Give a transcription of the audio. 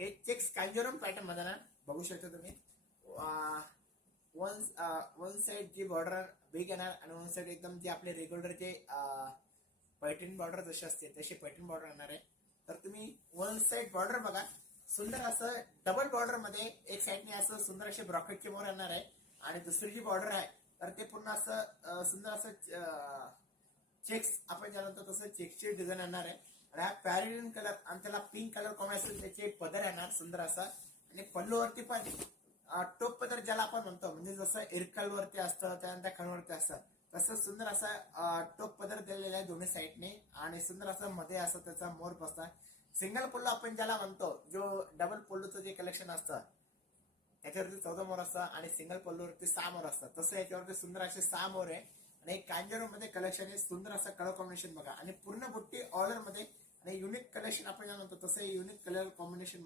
हे checks कांजोरम pattern मध्ये ना बघू शकता तुम्ही. वन साइड जी बॉर्डर बिग येणार आणि वन साइड एकदम जे आपले रेग्युलर जे पैठणी बॉर्डर जशी असते तशी पैठणी बॉर्डर येणार आहे. तर तुम्ही वन साइड बॉर्डर बघा, सुंदर असं डबल बॉर्डर मध्ये एक साइडने असं सुंदर असे ब्रॉकेटचे मोर येणार आहे आणि दुसरी जी बॉर्डर आहे तर ते पूर्ण असं सुंदर असं चेक्स आपण ज्याला म्हणतो तसं चेक्सची डिझाईन येणार आहे. आणि हा पॅरेलिन कलर आणि त्याला पिंक कलर कॉम्बिनेशन त्याचे पदर येणार सुंदर असा. आणि पल्लूवरती पण टोप पदर ज्याला आपण म्हणतो, म्हणजे जसं इरकल वरती असतं त्यानंतर खणवरती असतं तसं सुंदर असा टोप पदर दिलेला आहे दोन्ही साईडने. आणि सुंदर असं मध्ये असं त्याचा मोर बसता. सिंगल पल्लू आपण ज्याला म्हणतो, जो डबल पल्लूचं जे कलेक्शन असतं त्याच्यावरती 14 मोर असतं आणि सिंगल पल्लूवरती 6 मोर असतात. तसं याच्यावरती सुंदर असे 6 मोर आहे. आणि कांजरो मध्ये कलेक्शन आहे, सुंदर असं कलर कॉम्बिनेशन बघा आणि पूर्ण बुट्टी ऑर्डर मध्ये आणि युनिक कलेक्शन आपण म्हणतो तसं युनिक कलर कॉम्बिनेशन